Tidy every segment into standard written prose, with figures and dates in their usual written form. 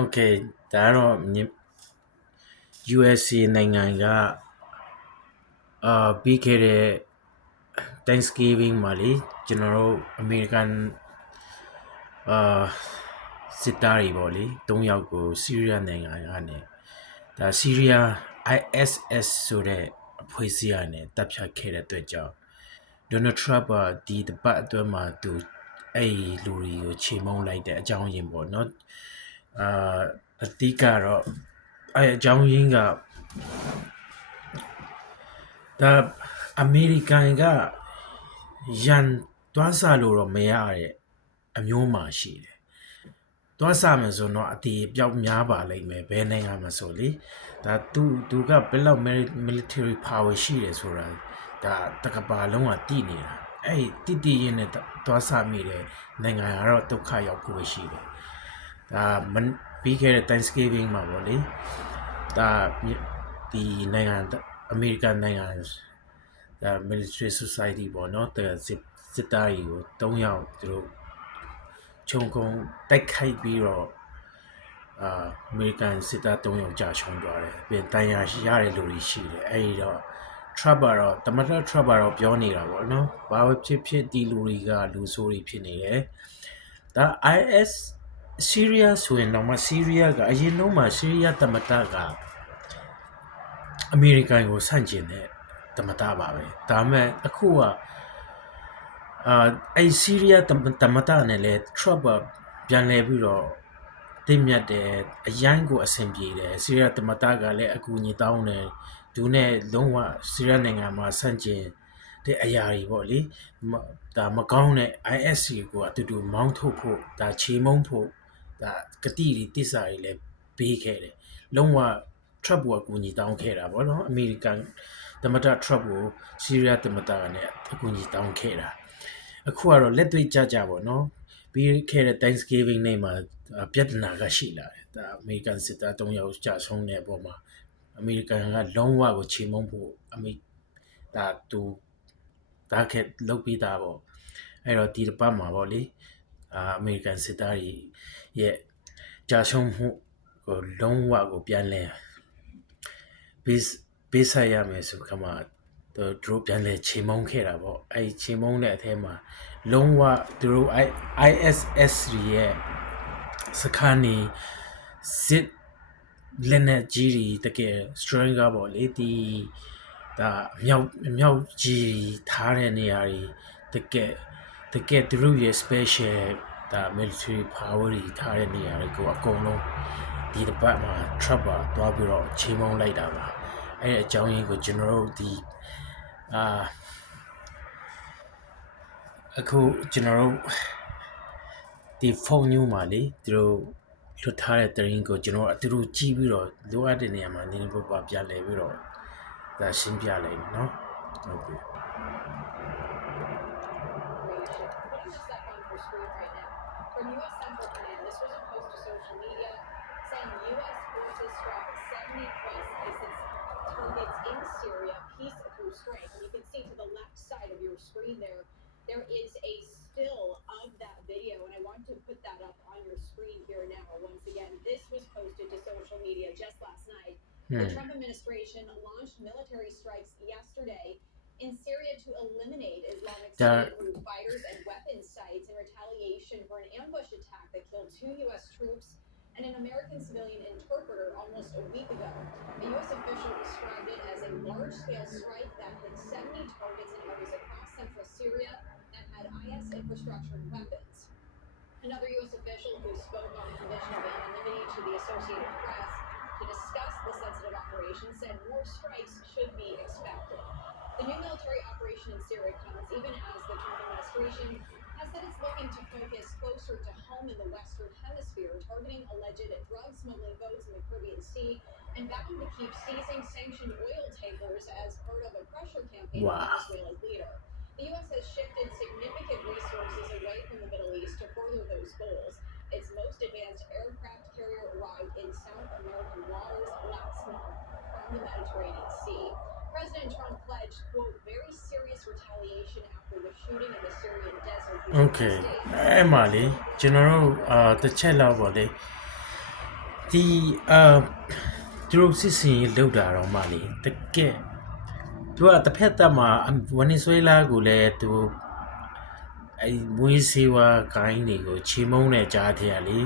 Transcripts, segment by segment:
Okay ဒါကတော့ USA နိုင်ငံကပြီးခဲ့တဲ့ Thanksgiving မှာလေကျွန်တော်တို့ American စစ်သားတွေပေါ့လေ3ယောက်ကို Syria နိုင်ငံကနေဒါဆီးရီးယား ISS ဆိုတဲ့အဖွဲ့အစည်းအနေနဲ့တပ်ဖြတ်ခဲ့တဲ့အတွက်ကြောင့် Donald Trump ကဒီတပတ်အတွင်းမှာသူအဲ့လူတွေကိုချေမှုန်းလိုက်တဲ့အကြောင်းရင်းပေါ့နော်အတိကတော့အဲ့အကြောင်းရင်းကဒါအမေရိကန်ကရန်တွားစားလို့တော့မရတဲ့အမျိုးမှရှိတယ်တွားစားမယ်ဆိုတော့အတီးပြောက်များပါလိမ့်မယ်ဘယ်နိုင်ငံမှာဆိုလေဒါသူကဘယ်လောက် military power ရှိတယ်ဆိုတာဒါတကဘာလုံးကတည်နေတာအဲ့တည်ရင်နဲ့တွားစားမိတယ်နိုင်ငံကတော့ဒုက္ခရောက်ဖို့ရှိတယ်ဒါပြီးခဲ့တဲ့ Thanksgiving မှာပေါ့လေဒါဒီနိုင်ငံအမေရိကန်နိုင်ငံဒါ military society ပေါ့နော်တဲ့စစ်သားတွေကို3ယောက်သူတို့ခြုံကုန်းတိုက်ခိုက်ပြီးတော့အမေရိကန်စစ်သား3ယောက်ကြာရှုံးသွားတယ်ပြီးတန်ရာရတဲ့လူတွေရှိတယ်အဲ့ဒီတော့ Trump ကတော့တမန်တော် Trump ကတော့ပြောနေတာပေါ့နော်ဘာဖြစ်ဒီလူတွေကလူဆိုးတွေဖြစ်နေတယ်ဒါ IS ဆီးရီးယားဆိုရင်တော့ဆီးရီးယားကအရင်တော့ဆီးရီးယားတမန်တော်ကအမေရိကန်ကိုဆန့်ကျင်တဲ့တမန်တော်ပါပဲဒါပေမဲ့အခုကအဲ့ဆီးရီးယားတမန်တော်နဲ့လေ Trump ပြန်လဲပြီးတော့တင်မြတ်တယ်အရင်ကိုအဆင်ပြေတယ်ဆီးရီးယားတမန်တော်ကလည်းအကူအညီတောင်းတယ်သူနဲ့လုံးဝဆီးရီးယားနိုင်ငံမှာဆန့်ကျင်တဲ့အရာတွေပေါ့လေဒါမကောင်းတဲ့ IS ကိုအတူတူမောင်းထုတ်ဖို့ဒါချေမုန်းဖို့ဒါကတိတွေတစ္ဆာတွေလည်းပေးခဲ့တယ်လုံးဝ Trump ကိုအကူအညီတောင်းခဲ့တာပေါ့နော်အမေရိကန်တမန်တော် Trump ကိုဆီးရီးယားတမန်တော်နဲ့အကူအညီတောင်းခဲ့တာအခုကတော့လက်တွေ့ကြပေါ့နော်ပြီးခဲ့တဲ့ Thanksgiving နေ့မှာပြဿနာကရှိလာတယ်ဒါအမေရိကန်စစ်သား3ယောက်ကြာဆုံးတဲ့အပေါ်မှာအမေရိကန်ကလုံးဝကိုချေမှုန်းဖို့ဒါသူဒါခက်လုပ်ပြီးသားပေါ့အဲ့တော့ဒီတစ်ပတ်မှာပေါ့လေအမေရိကန်စစ်သားတွေရဲ့ကြာဆုံးမှုကိုလုံးဝကိုပြန်လဲပေးဆက်ရမယ်ဆိုခါမှာသူတို့ပြန်လဲချေမှုန်းခဲ့တာပေါ့အဲ့ချေမှုန်းတဲ့အထဲမှာလုံးဝသူတို့ ISS ရဲ့စခန်းနေစစ်လက်နဲ့ကြီးတွေတကယ် stronger ပေါ့လေဒီဒါမြောက်ကြီးထားတဲ့နေရာတွေတကယ်သူတို့ရဲ့ special ဒါ military power တွေထားတဲ့နေရာတွေကိုအကုန်လုံးဒီတစ်ပတ်မှာ Trump သွားပြီးတော့ချေမှုန်းလိုက်တာပါအဲ့အကြောင်းရင်းကိုကျွန်တော်တို့ဒီအခုကျွန်တော်တို့ဒီဖုန်းညမှာလေသူတို့လွတ်ထားတဲ့တရင်ကိုကျွန်တော်အတူတူကြည့်ပြီးတော့လိုအပ်တဲ့နေရာမှာနည်းနည်းပါးပြန်လဲပြီးတော့ဒါရှင်းပြလိုက်မယ်နော်ဟုတ်ပြီFrom U.S. Central Command, this was a post to social media saying U.S. forces struck 70 plus ISIS targets in Syria, peace through strength. And you can see to the left side of your screen there is a still of that video, and I want to put that up on your screen here now. Once again, this was posted to social media just last night. The Trump administration launched military strikes yesterday in Syria to eliminate Islamic State group fighters and weapons sites in retaliation for an ambush attack that killed 2 U.S. troops and an American civilian interpreter almost a week ago. A U.S. official described it as a large-scale strike that hit 70 targets in areas across central Syria that had IS infrastructure and weapons. Another U.S. official who spoke on the condition of anonymity to the Associated Press to discuss the sensitive operation said more strikes should be expected. The new military operation in Syria comes even as the Trump administration has said it's looking to focus closer to home in the Western Hemisphere, targeting alleged drug smuggling boats in the Caribbean Sea and vowing to keep seizing sanctioned oil tankers as part of a pressure campaign on Venezuela's leader. The U.S. has shifted significant resources away from the Middle East to further those goals. Its most advanced aircraft carrier arrived in South American waters last month from the Mediterranean Sea. President Trump pledged, quote, very serious retaliation after the shooting in the Syrian desert. Okay. အဲ့မှာလေကျွန်တော်တို့တစ်ချက်လောက်ပေါ့လေ ဒီသူတို့စစ်စင်ရေးလောက်တာတော့မှလေတကယ်သူကတစ်ဖက်သက်မှာဝနီဆွေလာကိုလည်းသူအဲမွေးစေဝါကိုင်းတွေကိုချေမုန်းတဲ့ကြားထဲကလေ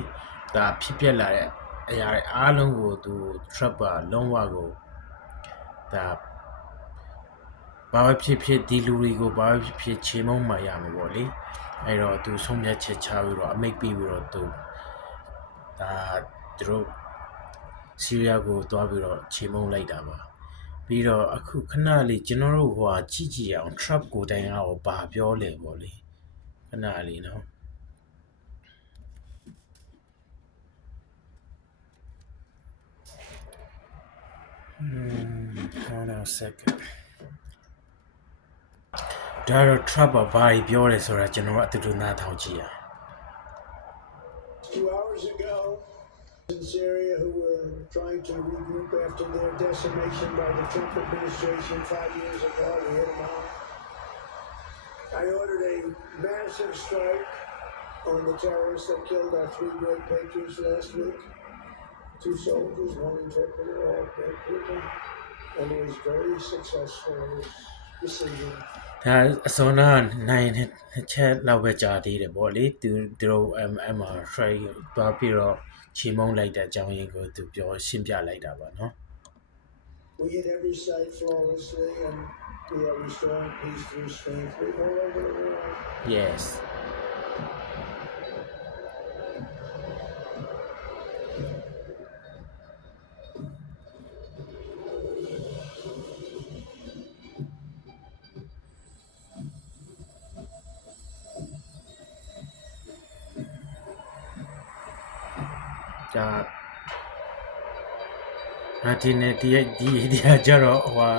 ဒါဖြစ်ပျက်လာတဲ့အရာတွေအားလုံးကိုသူ trap ပါလုံးဝကိုဒါဘာပဲဖြစ်ဖြစ်ဒီလူတွေကိုဘာပဲဖြစ်ဖြစ်ချေမုန်းမှရမှာပေါ့လေအဲ့တော့သူဆုံးဖြတ်ချက်ချပြီးတော့အမိတ်ပြီးပြီးတော့သူဒါသူတို့ဆီးရီးယားကိုတွားပြီးတော့ချေမုန်းလိုက်တာပါပြီးတော့အခုခဏလေးကျွန်တော်တို့ဟိုဟာကြည့်ကြည့်အောင် trap ကိုတိုင်အောင်ဘာပြောလဲပေါ့လေခဏလေးနော်hold on a second ဒါတော့ trap ဘာပြောလဲဆိုတာကျွန်တော်အတူတူနားထောင်ကြည့်ရ 2 hours ago in Syria who were trying to regroup after their decimation by the Trump administration 5 years ago. We hit them out. I ordered a massive strike on the terrorists that killed our 3 great patriots last week. 2 soldiers, 1 interpreter, all great people. And it was very successful. It was receiving. ဒါအစောနာနိုင်ချက်လောက်ပဲကြာသေးတယ်ပေါ့လေသူတို့မှာ try သွားပြီးတော့ချီမုံလိုက်တဲ့အကြောင်းရင်းကိုသူပြောရှင်းပြလိုက်တာပါနော် We hit every site flawlessly and we are restoring peace through strength. We're all over the world. yes ဒါဒီနေ့ဒီကြတော့ဟို